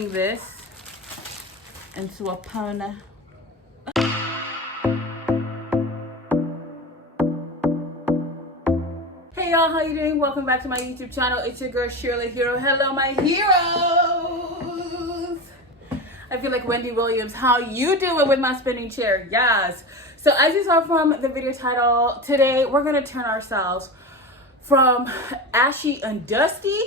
doing this into a pony. Hey y'all, how you doing? Welcome back to my YouTube channel. It's your girl Shiro, LeHero. Hello my heroes. I feel like Wendy Williams. How you doing with my spinning chair? Yes. So as you saw from the video title, today we're gonna turn ourselves from ashy and dusty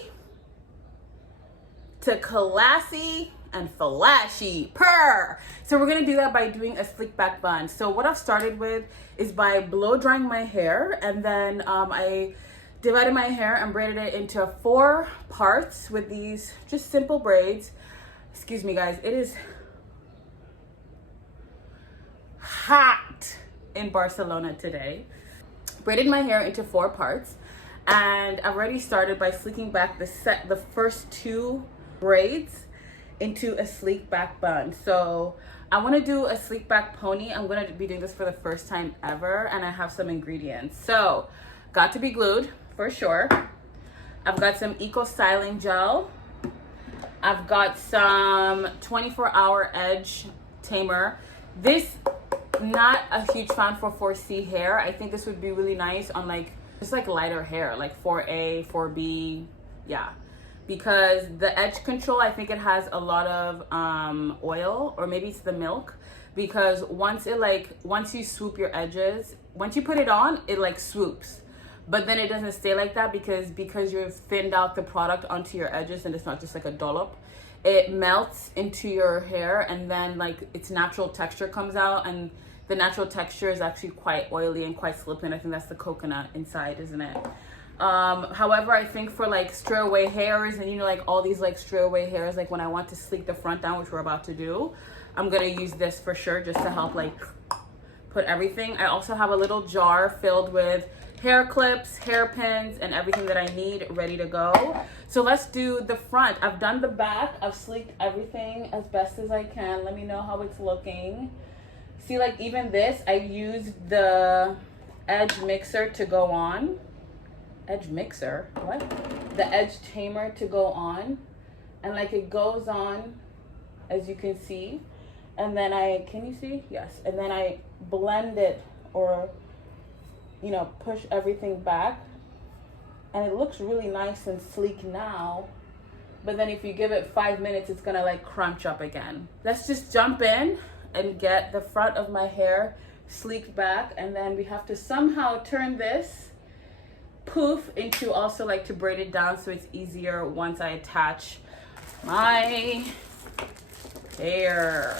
to classy and flashy purr. So we're gonna do that by doing a slick back bun. So what I've started with is by blow drying my hair, and then I divided my hair and braided it into 4 parts with these just simple braids. Excuse me guys, it is hot in Barcelona today. Braided my hair into 4 parts, and I've already started by slicking back the first 2 braids into a sleek back bun. So I want to do a sleek back pony. I'm going to be doing this for the first time ever, and I have some ingredients. So got to be glued for sure. I've got some eco styling gel. I've got some 24-hour edge tamer. This, not a huge fan for 4C hair. I think this would be really nice on like just like lighter hair, like 4A, 4B, yeah. Because the edge control, I think it has a lot of oil, or maybe it's the milk. Because once you swoop your edges, once you put it on, it like swoops. But then it doesn't stay like that because you've thinned out the product onto your edges, and it's not just like a dollop. It melts into your hair, and then like its natural texture comes out, and the natural texture is actually quite oily and quite slippery. And I think that's the coconut inside, isn't it? However, I think for like stray away hairs, and you know, like all these like stray away hairs, like when I want to sleek the front down, which we're about to do, I'm gonna use this for sure, just to help like put everything. I also have a little jar filled with hair clips, hairpins, and everything that I need ready to go. So let's do the front. I've done the back. I've sleeked everything as best as I can. Let me know how it's looking. See, like even this, I used the edge mixer to go on. Edge mixer? What? The edge tamer to go on. And like it goes on, as you can see. And then can you see? Yes. And then I blend it, or you know, push everything back, and it looks really nice and sleek now. But then if you give it 5 minutes, it's gonna like crunch up again. Let's just jump in and get the front of my hair sleeked back, and then we have to somehow turn this poof into also like to braid it down, so it's easier once I attach my hair.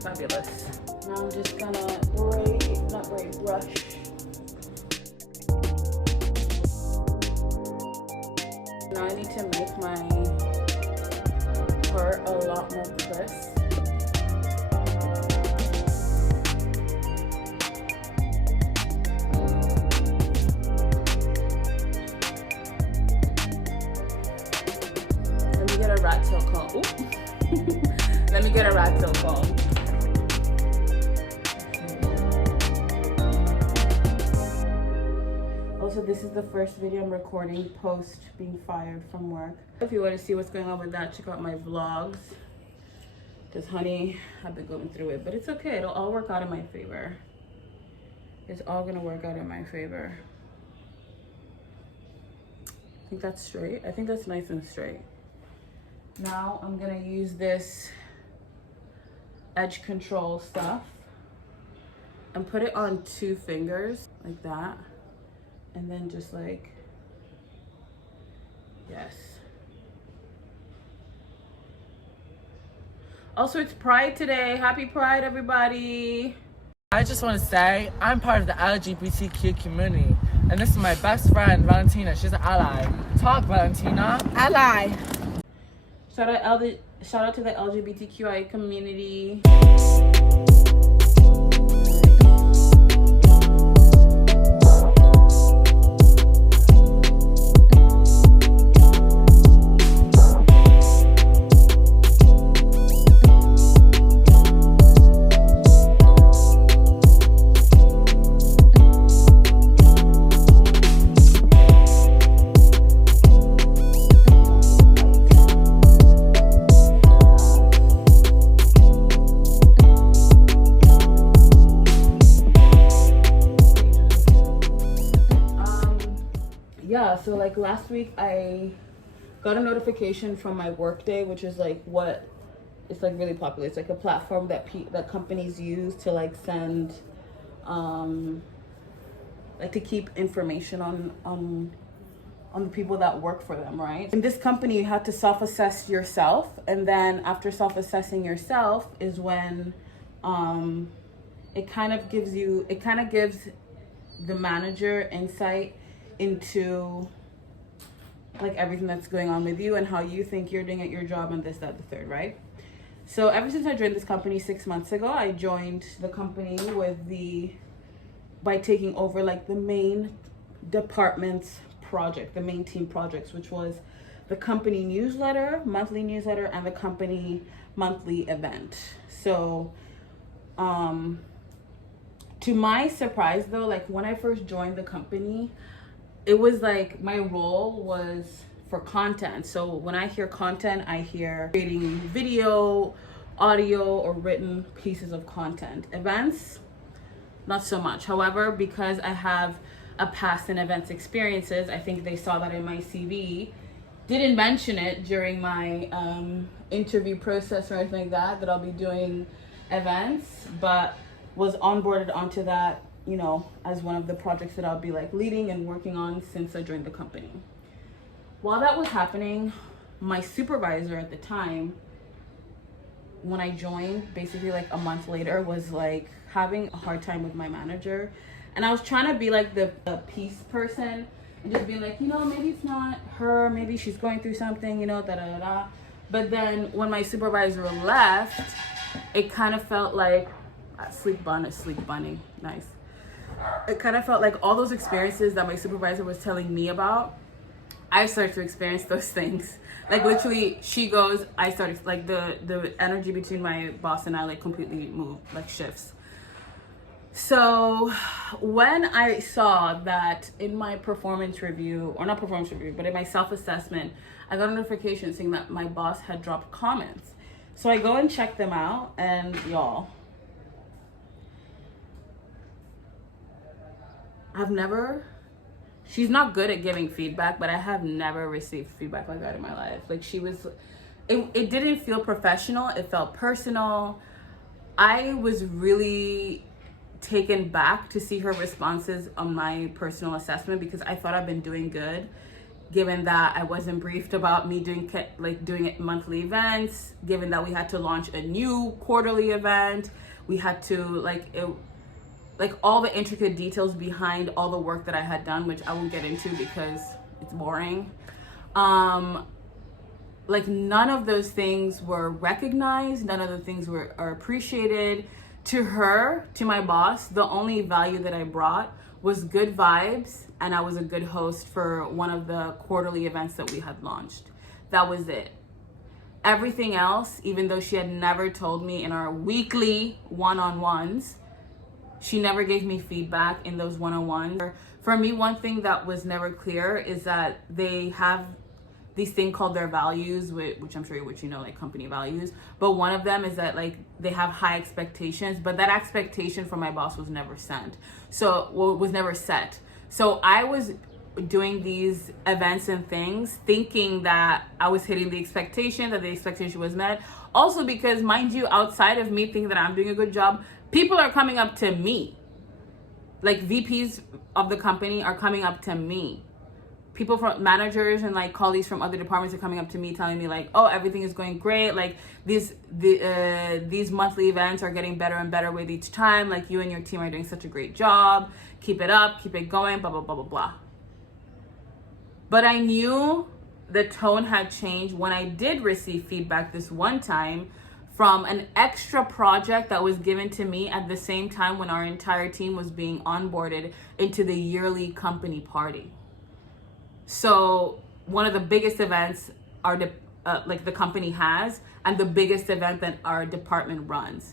Fabulous. Now I'm just gonna brush. Now I need to make my part a lot more crisp. Let me get a rat tail comb. Ooh. Let me get a rat tail comb. Also, this is the first video I'm recording post being fired from work. If you want to see what's going on with that, check out my vlogs. Because honey, I've been going through it, but it's okay. It'll all work out in my favor. It's all gonna work out in my favor. I think that's straight. I think that's nice and straight. Now I'm gonna use this edge control stuff and put it on 2 fingers like that. And then just like, yes. Also, it's Pride today. Happy Pride, everybody. I just want to say I'm part of the LGBTQ community, and this is my best friend, Valentina. She's an ally. Talk, Valentina. Ally. Shout out to the LGBTQI community. yeah, so like last week I got a notification from my Workday, which is like what it's like really popular. It's like a platform that that companies use to like send like to keep information on the people that work for them, right? In this company, you have to self-assess yourself, and then after self-assessing yourself is when it kind of gives the manager insight into like everything that's going on with you and how you think you're doing at your job and this, that, the third, right? So ever since I joined this company 6 months ago, I joined the company by taking over like the main department's project, the main team projects, which was the company newsletter, monthly newsletter, and the company monthly event. So to my surprise though, like when I first joined the company, it was like my role was for content. So when I hear content, I hear creating video, audio, or written pieces of content. Events, not so much. However, because I have a past in events experiences, I think they saw that in my CV. Didn't mention it during my interview process or anything like that I'll be doing events, but was onboarded onto that, you know, as one of the projects that I'll be like leading and working on since I joined the company. While that was happening, my supervisor at the time, when I joined, basically like a month later, was like having a hard time with my manager. And I was trying to be like the peace person and just being like, you know, maybe it's not her, maybe she's going through something, you know, da da da da. But then when my supervisor left, it kind of felt like sleep bunny, nice. It kind of felt like all those experiences that my supervisor was telling me about, I started to experience those things. Like literally, she goes, I started like the energy between my boss and I like completely moved, like shifts. So when I saw that in my performance review, or not performance review, but in my self-assessment, I got a notification saying that my boss had dropped comments. So I go and check them out, and y'all, she's not good at giving feedback, but I have never received feedback like that in my life. Like it didn't feel professional, it felt personal. I was really taken back to see her responses on my personal assessment because I thought I've been doing good, given that I wasn't briefed about me doing monthly events, given that we had to launch a new quarterly event, we had to like all the intricate details behind all the work that I had done, which I won't get into because it's boring. Like none of those things were recognized, none of the things are appreciated. To her, to my boss, the only value that I brought was good vibes, and I was a good host for one of the quarterly events that we had launched. That was it. Everything else, even though she had never told me in our weekly one-on-ones, she never gave me feedback in those one-on-ones. For me, one thing that was never clear is that they have these thing called their values, which I'm sure you know, like company values. But one of them is that like they have high expectations, but that expectation from my boss was never set. So I was doing these events and things thinking that I was hitting the expectation, that the expectation was met. Also because, mind you, outside of me thinking that I'm doing a good job, people are coming up to me. Like VPs of the company are coming up to me. People from managers and like colleagues from other departments are coming up to me telling me like, oh, everything is going great. Like these monthly events are getting better and better with each time. Like you and your team are doing such a great job. Keep it up, keep it going, blah, blah, blah, blah, blah. But I knew the tone had changed when I did receive feedback this one time from an extra project that was given to me at the same time when our entire team was being onboarded into the yearly company party. So one of the biggest events the company has, and the biggest event that our department runs.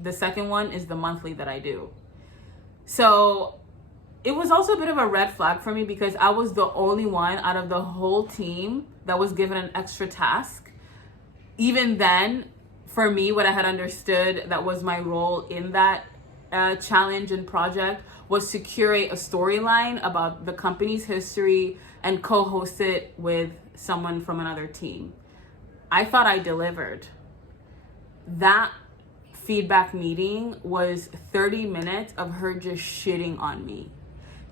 The second one is the monthly that I do. So it was also a bit of a red flag for me because I was the only one out of the whole team that was given an extra task. Even then, for me, what I had understood that was my role in that challenge and project was to curate a storyline about the company's history and co-host it with someone from another team. I thought I delivered. That feedback meeting was 30 minutes of her just shitting on me,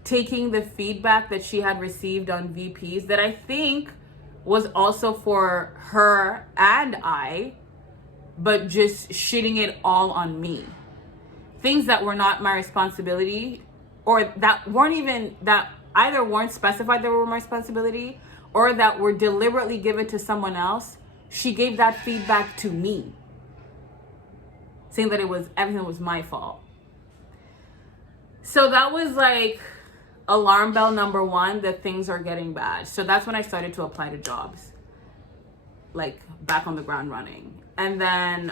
taking the feedback that she had received on VPs that I think was also for her and I, but just shitting it all on me. Things that were not my responsibility, or that weren't even, that either weren't specified that were my responsibility, or that were deliberately given to someone else. She gave that feedback to me, saying that everything was my fault. So that was like alarm bell number one, that things are getting bad. So that's when I started to apply to jobs, like back on the ground running. And then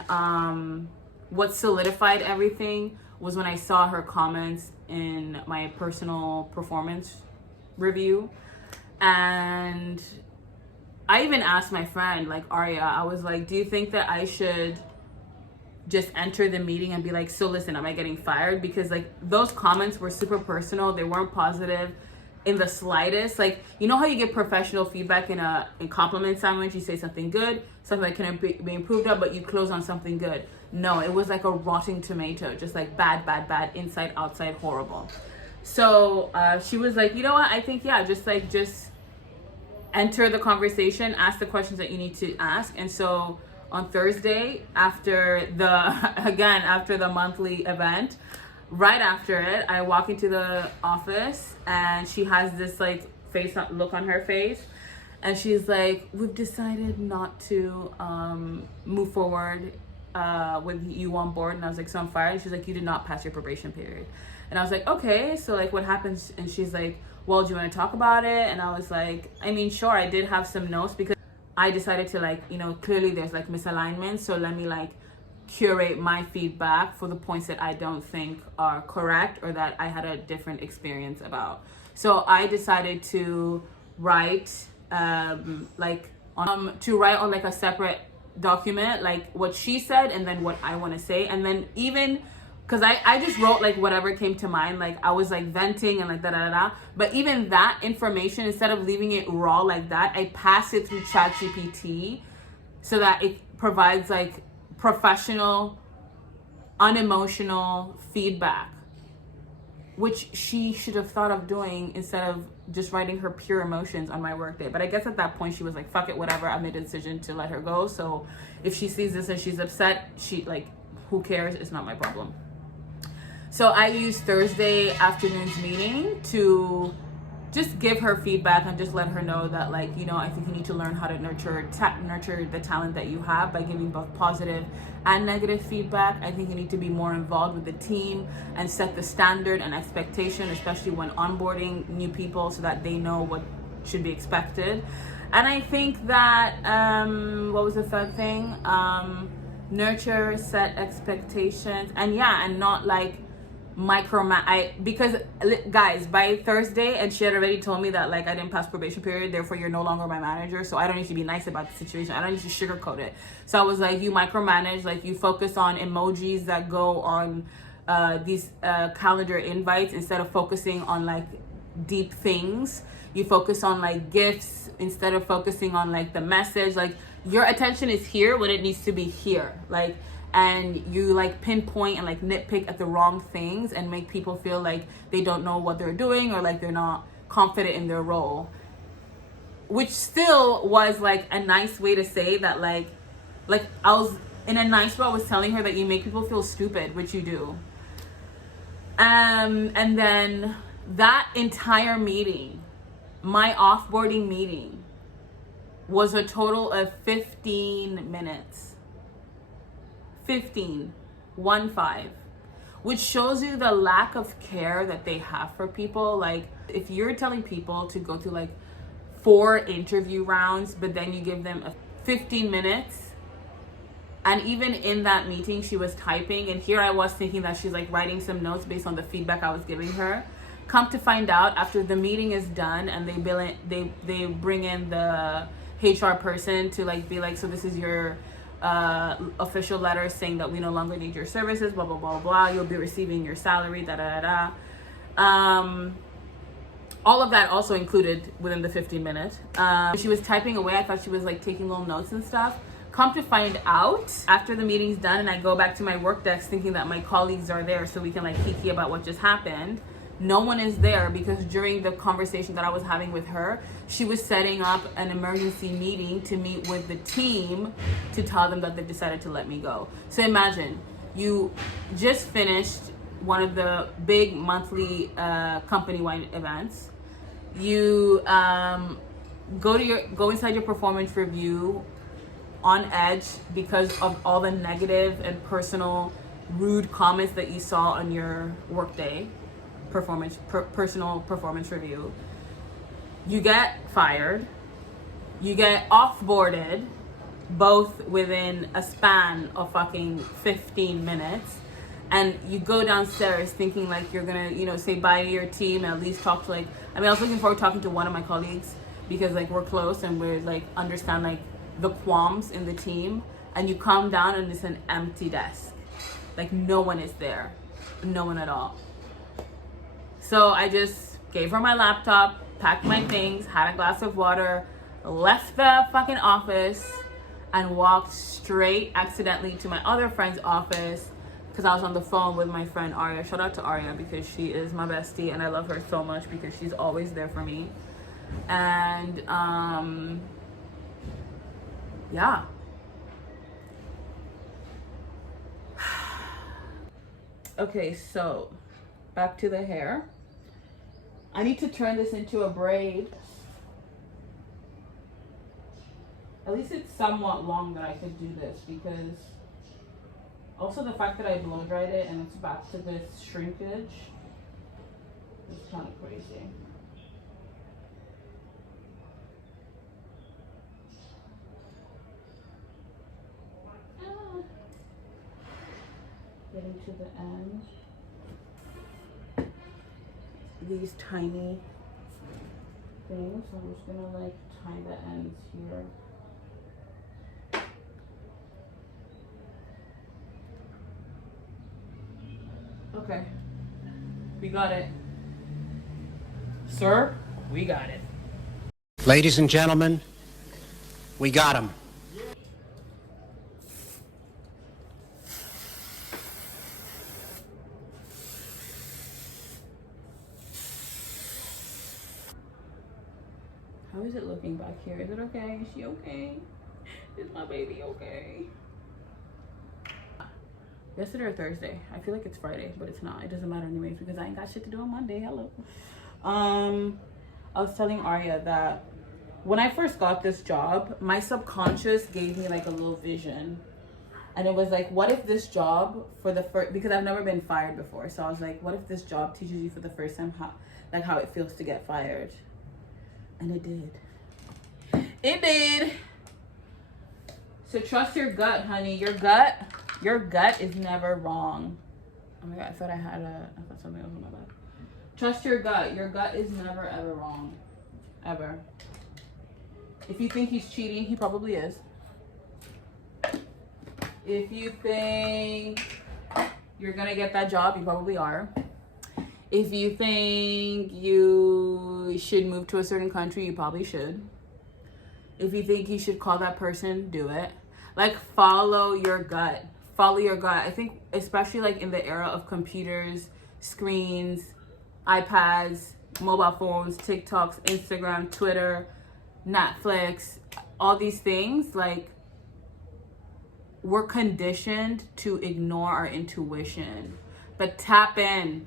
what solidified everything was when I saw her comments in my personal performance review. And I even asked my friend, like Arya, I was like, do you think that I should just enter the meeting and be like, so listen, am I getting fired? Because like those comments were super personal. They weren't positive in the slightest. Like, you know how you get professional feedback in compliment sandwich, you say something good, something that can be improved up, but you close on something good. No, it was like a rotting tomato, just like bad, inside, outside, horrible. So she was like, you know what, I think, yeah, just enter the conversation, ask the questions that you need to ask. And so on Thursday, after the monthly event, right after it, I walk into the office and she has this like look on her face, and she's like, we've decided not to move forward with you on board. And I was like, so I'm fired? And she's like, you did not pass your probation period. And I was like, okay, so like what happens? And she's like, well, do you want to talk about it? And I was like, I mean, sure. I did have some notes because I decided to like, you know, clearly there's like misalignment, so let me like curate my feedback for the points that I don't think are correct or that I had a different experience about. So I decided to write on like a separate document, like what she said and then what I want to say. And then even because I just wrote like whatever came to mind, like I was like venting and like da. But even that information, instead of leaving it raw like that, I passed it through ChatGPT so that it provides like professional, unemotional feedback, which she should have thought of doing instead of just writing her pure emotions on my workday. But I guess at that point she was like, fuck it, whatever. I made a decision to let her go. So if she sees this and she's upset, she like, who cares? It's not my problem. So I used Thursday afternoon's meeting to just give her feedback and just let her know that, like, you know, I think you need to learn how to nurture the talent that you have by giving both positive and negative feedback. I think you need to be more involved with the team and set the standard and expectation, especially when onboarding new people, so that they know what should be expected. And I think that, what was the third thing? Nurture, set expectations, and not like because guys, by Thursday, and she had already told me that like I didn't pass probation period, therefore you're no longer my manager, so I don't need to be nice about the situation. I don't need to sugarcoat it. So I was like, you micromanage, like you focus on emojis that go on these calendar invites instead of focusing on like deep things. You focus on like gifts instead of focusing on like the message. Like your attention is here when it needs to be here, like, and you like pinpoint and like nitpick at the wrong things and make people feel like they don't know what they're doing or like they're not confident in their role, which still was like a nice way to say that like I was in a nice way. I was telling her that you make people feel stupid, which you do. And then that entire meeting, my offboarding meeting, was a total of 15 minutes. 15, which shows you the lack of care that they have for people. Like if you're telling people to go through like 4 interview rounds, but then you give them 15 minutes, and even in that meeting she was typing, and here I was thinking that she's like writing some notes based on the feedback I was giving her. Come to find out, after the meeting is done and they bring in the HR person to like be like, so this is your official letter saying that we no longer need your services, blah blah blah blah, you'll be receiving your salary, All of that also included within the 15 minutes. She was typing away. I thought she was like taking little notes and stuff. Come to find out, after the meeting's done and I go back to my work desk thinking that my colleagues are there so we can like kiki about what just happened, no one is there because during the conversation that I was having with her, she was setting up an emergency meeting to meet with the team to tell them that they decided to let me go. So imagine, you just finished one of the big monthly company-wide events. You go inside your performance review on edge because of all the negative and personal rude comments that you saw on your workday personal performance review. You get fired, you get offboarded, both within a span of fucking 15 minutes, and you go downstairs thinking like you're gonna, you know, say bye to your team and at least talk to like, I mean, I was looking forward to talking to one of my colleagues because like we're close and we're like understand like the qualms in the team, and you come down and it's an empty desk. Like no one is there, no one at all. So I just gave her my laptop, packed my things, had a glass of water, left the fucking office, and walked straight accidentally to my other friend's office because I was on the phone with my friend Arya. Shout out to Arya because she is my bestie and I love her so much because she's always there for me. And yeah. Okay, so back to the hair. I need to turn this into a braid. At least it's somewhat long that I could do this because also the fact that I blow dried it and it's back to this shrinkage is kind of crazy. Getting to the end. These tiny things, so I'm just gonna like tie the ends here. Okay, we got it. Sir, we got it. Ladies and gentlemen, we got him. How is it looking back here? Is it okay? Is she okay? Is my baby okay? Yesterday or Thursday? I feel like it's Friday, but it's not. It doesn't matter anyways because I ain't got shit to do on Monday. Hello. I was telling Arya that when I first got this job, my subconscious gave me like a little vision. And it was like, what if this job for the first, because I've never been fired before. So I was like, what if this job teaches you for the first time how it feels to get fired? And it did. It did. So trust your gut, honey. Your gut is never wrong. Oh my God, I thought something else on my back. Trust your gut. Your gut is never ever wrong. Ever. If you think he's cheating, he probably is. If you think you're gonna get that job, you probably are. If you think you should move to a certain country, you probably should. If you think you should call that person, do it. Like, follow your gut. Follow your gut. I think especially like in the era of computers, screens, iPads, mobile phones, TikToks, Instagram, Twitter, Netflix, all these things, like, we're conditioned to ignore our intuition. But tap in.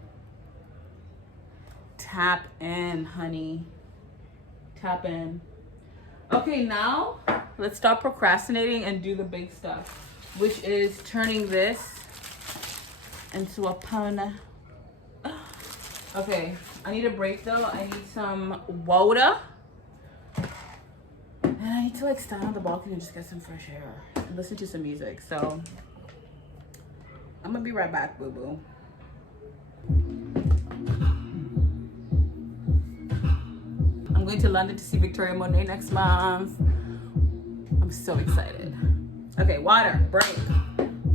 Tap in, honey. Tap in. Okay, now let's stop procrastinating and do the big stuff, which is turning this into a pony. Okay, I need a break though. I need some water. And I need to like stand on the balcony and just get some fresh air and listen to some music. So I'm gonna be right back, boo-boo. I'm going to London to see Victoria Monet next month. I'm so excited. Okay, water, break.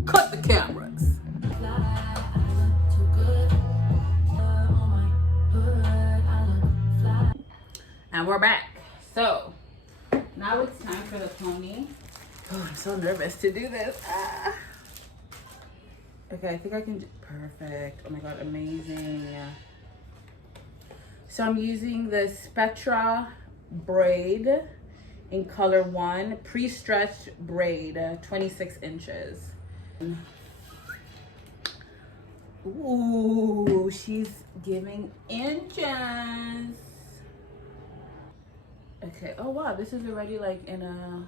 Cut the cameras. And we're back. So now it's time for the pony. Oh, I'm so nervous to do this. Ah. Okay, I think I can do perfect. Oh my god, amazing. So I'm using the Spectra braid in color 1, pre-stretched braid, 26 inches. Ooh, she's giving inches. Okay, oh wow, this is already like in a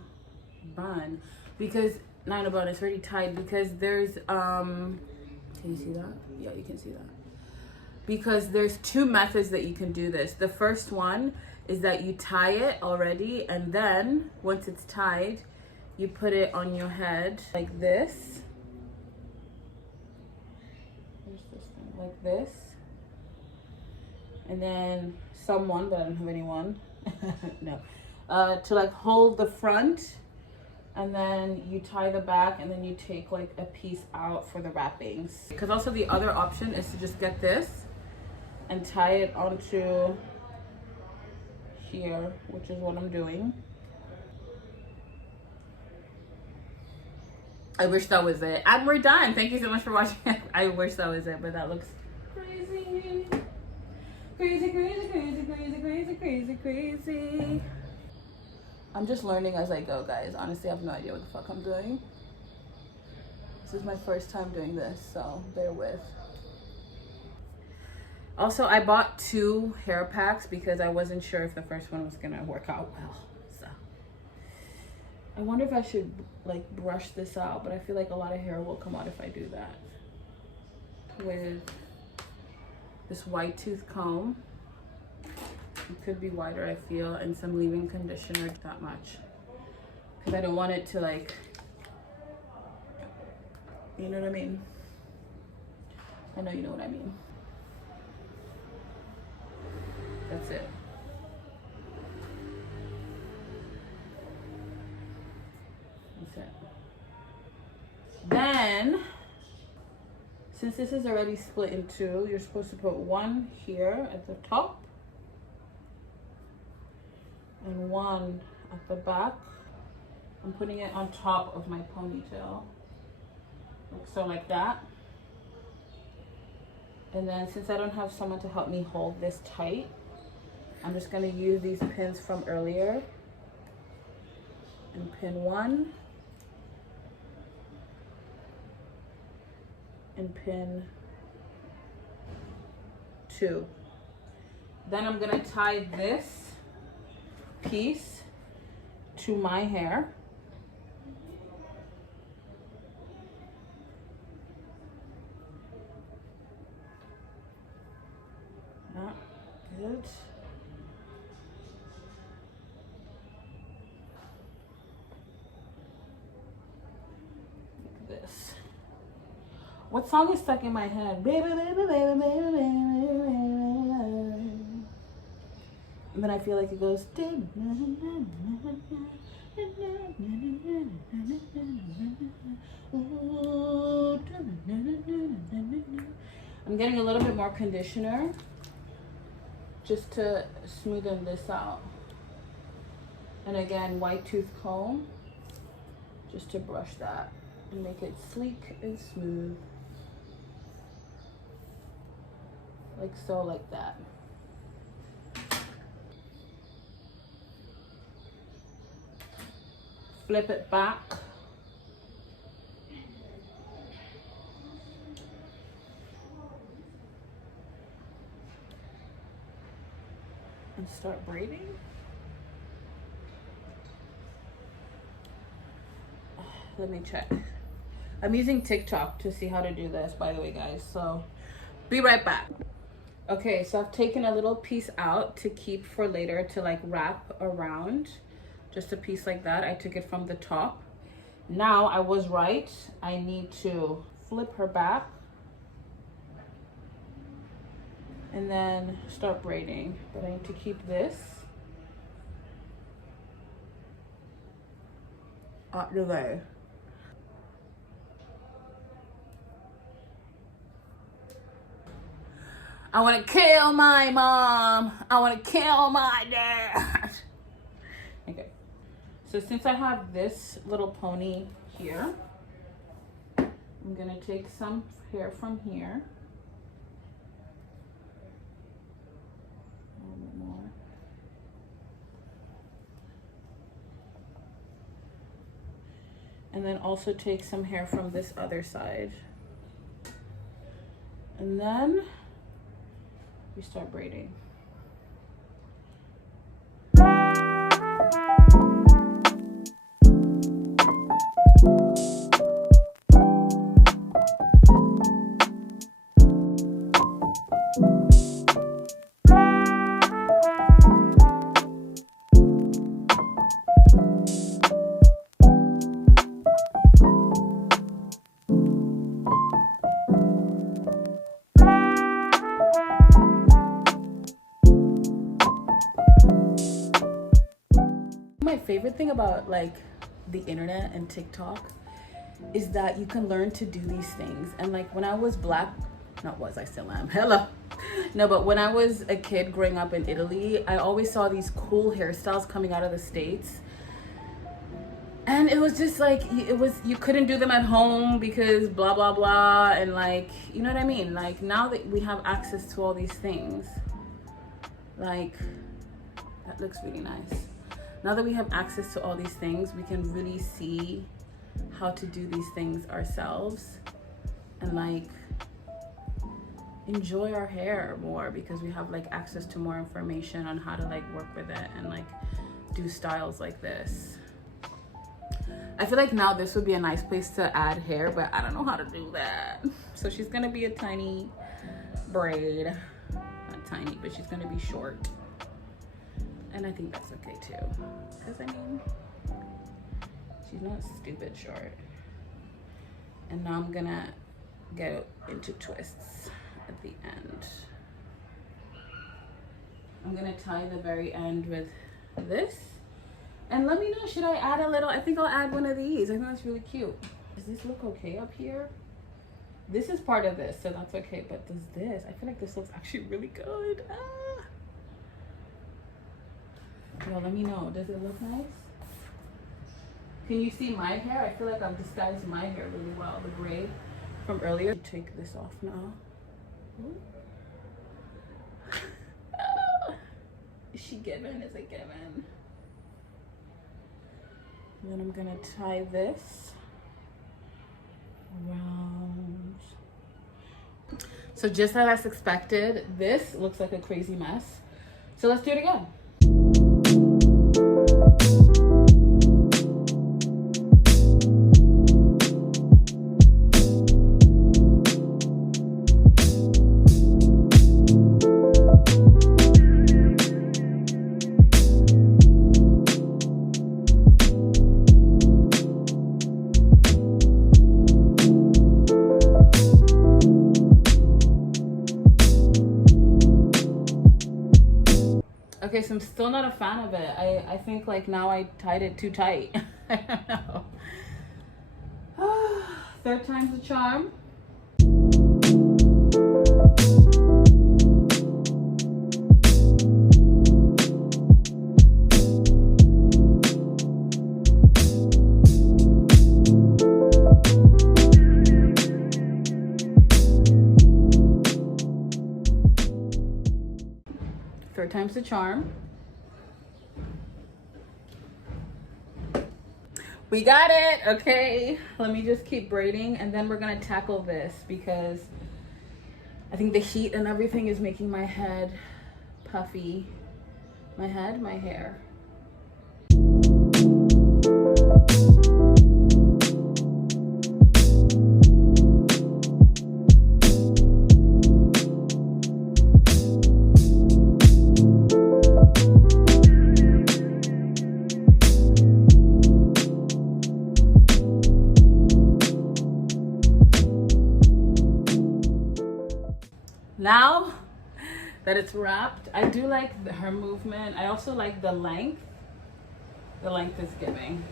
bun, because not in a bun, it's already tied, because there's can you see that? Yeah, you can see that. Because there's 2 methods that you can do this. The first one is that you tie it already, and then once it's tied, you put it on your head like this. Where's this thing? Like this. And then someone, but I don't have anyone. No. To like hold the front, and then you tie the back, and then you take like a piece out for the wrappings. Because also the other option is to just get this and tie it onto here, which is what I'm doing. I wish that was it. And we're done. Thank you so much for watching. I wish that was it, but that looks crazy. Crazy, crazy, crazy, crazy, crazy, crazy, crazy. I'm just learning as I go, guys. Honestly, I have no idea what the fuck I'm doing. This is my first time doing this, so bear with. Also, I bought 2 hair packs because I wasn't sure if the first one was gonna work out well. So I wonder if I should like brush this out, but I feel like a lot of hair will come out if I do that. With this white tooth comb. It could be wider, I feel, and some leave-in conditioner, that much. Because I don't want it to like, you know what I mean? I know you know what I mean. That's it. That's it. Then, since this is already split in 2, you're supposed to put 1 here at the top and 1 at the back. I'm putting it on top of my ponytail, like so, like that. And then since I don't have someone to help me hold this tight, I'm just gonna use these pins from earlier and pin 1 and pin 2. Then I'm gonna tie this piece to my hair. Not good. This. What song is stuck in my head? Baby, baby, baby, baby, baby, baby. And then I feel like it goes. I'm getting a little bit more conditioner just to smoothen this out. And again, white tooth comb just to brush that and make it sleek and smooth. Like so, like that. Flip it back. And start braiding. Let me check. I'm using TikTok to see how to do this, by the way, guys. So be right back. Okay, so I've taken a little piece out to keep for later to like wrap around. Just a piece like that. I took it from the top. Now I was right. I need to flip her back and then start braiding. But I need to keep this out the way. I want to kill my mom. I want to kill my dad. Okay. So since I have this little pony here, I'm going to take some hair from here. A little bit more. And then also take some hair from this other side. And then we start braiding. My favorite thing about like the internet and TikTok is that you can learn to do these things. And like when I was I still am, hello. No, but when I was a kid growing up in Italy, I always saw these cool hairstyles coming out of the States. And it was just like, you couldn't do them at home because blah, blah, blah. And like, you know what I mean? Like now that we have access to all these things, like that looks really nice. Now that we have access to all these things, we can really see how to do these things ourselves and like enjoy our hair more because we have like access to more information on how to like work with it and like do styles like this. I feel like now this would be a nice place to add hair, but I don't know how to do that. So she's gonna be a tiny braid, not tiny, but she's gonna be short. And I think that's okay too. Because I mean, she's not stupid short. And now I'm gonna get into twists at the end. I'm gonna tie the very end with this. And let me know, should I add a little? I think I'll add one of these. I think that's really cute. Does this look okay up here? This is part of this, so that's okay. But does this? I feel like this looks actually really good. Ah. Well, let me know. Does it look nice? Can you see my hair? I feel like I've disguised my hair really well. The gray from earlier. Take this off now. Is she given? Is it given? And then I'm gonna tie this around. So just as expected, this looks like a crazy mess. So let's do it again. Okay, so I'm still not a fan of it. I think like now I tied it too tight. I don't know. Third time's the charm. Third time's the charm. We got it. Okay, let me just keep braiding and then we're gonna tackle this because I think the heat and everything is making my head puffy. My head, my hair. Now that it's wrapped, I do like her movement. I also like the length. The length is giving.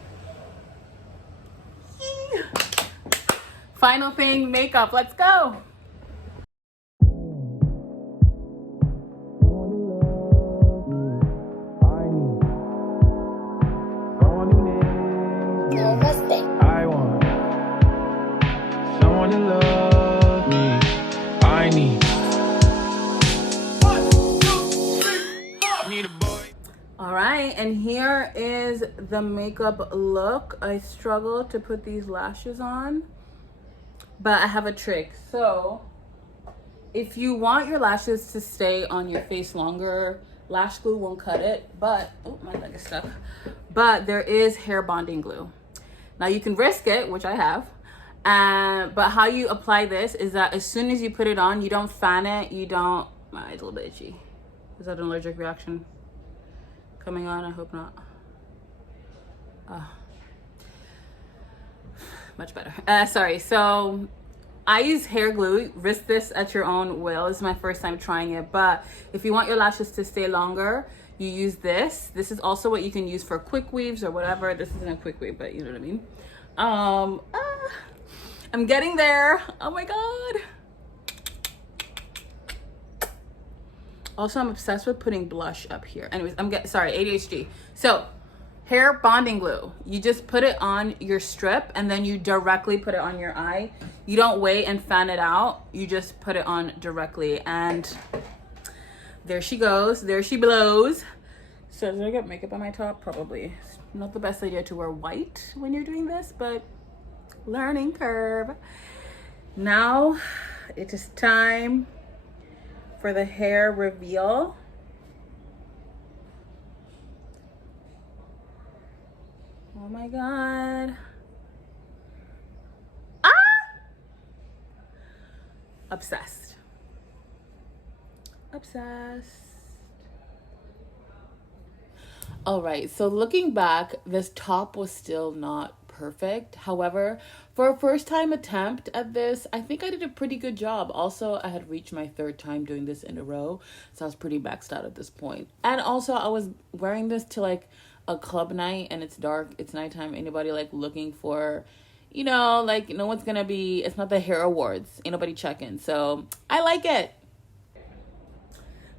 Yee. Final thing, makeup. Let's go. All right, and here is the makeup look. I struggle to put these lashes on, but I have a trick. So if you want your lashes to stay on your face longer, lash glue won't cut it, but, oh, my leg is stuck. But there is hair bonding glue. Now you can risk it, which I have, but how you apply this is that as soon as you put it on, you don't fan it, you don't, my eye's a little bit itchy. Is that an allergic reaction coming on? I hope not. Much better. Sorry, so I use hair glue. Risk this at your own will. This is my first time trying it, but if you want your lashes to stay longer, you use this. This is also what you can use for quick weaves or whatever. This isn't a quick weave, but you know what I mean. I'm getting there. Oh my God. Also, I'm obsessed with putting blush up here. Anyways, sorry, ADHD. So, hair bonding glue. You just put it on your strip and then you directly put it on your eye. You don't wait and fan it out. You just put it on directly, and there she goes. There she blows. So did I get makeup on my top? Probably. It's not the best idea to wear white when you're doing this, but learning curve. Now it is time for the hair reveal. Oh my God. Ah! Obsessed. Obsessed. All right, so looking back, this top was still not perfect. However, for a first time attempt at this, I think I did a pretty good job. Also, I had reached my 3rd time doing this in a row, so I was pretty maxed out at this point. And also, I was wearing this to like a club night, and it's dark, it's nighttime. Anybody like looking for, you know, like no one's gonna be, it's not the hair awards, ain't nobody checking. So I like it.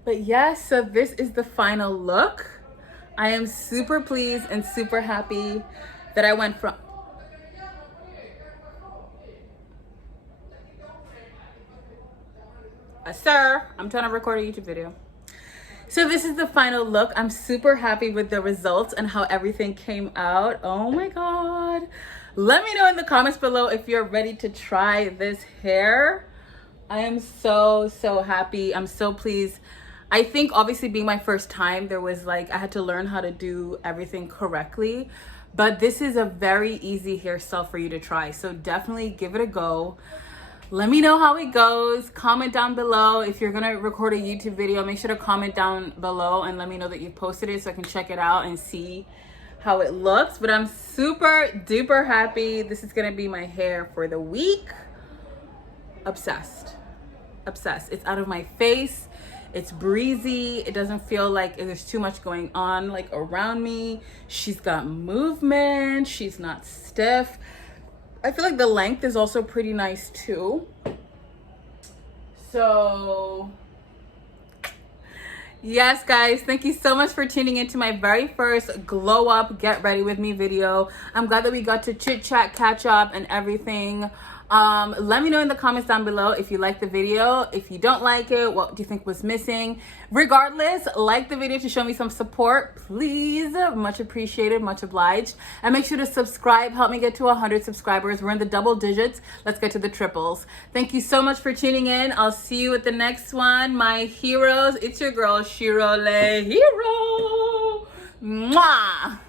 But yes, so this is the final look. I am super pleased and super happy that I went from sir, I'm trying to record a YouTube video. So this is the final look. I'm super happy with the results and how everything came out. Oh my God. Let me know in the comments below if you're ready to try this hair. I am so happy. I'm so pleased. I think obviously being my first time, there was like, I had to learn how to do everything correctly, but this is a very easy hairstyle for you to try. So definitely give it a go. Let me know how it goes. Comment down below. If you're gonna record a YouTube video, make sure to comment down below and let me know that you posted it so I can check it out and see how it looks. But I'm super duper happy. This is gonna be my hair for the week. Obsessed. Obsessed. It's out of my face. It's breezy. It doesn't feel like there's too much going on like around me. She's got movement. She's not stiff. I feel like the length is also pretty nice too. So yes, guys, thank you so much for tuning into my very first glow up get ready with me video. I'm glad that we got to chit chat, catch up and everything. Let me know in the comments down below if you like the video. If you don't like it, what do you think was missing? Regardless, like the video to show me some support, please. Much appreciated, much obliged. And make sure to subscribe. Help me get to 100 subscribers. We're in the double digits. Let's get to the triples. Thank you so much for tuning in. I'll see you at the next one. My heroes, it's your girl, Shiro, LeHero. Mwah!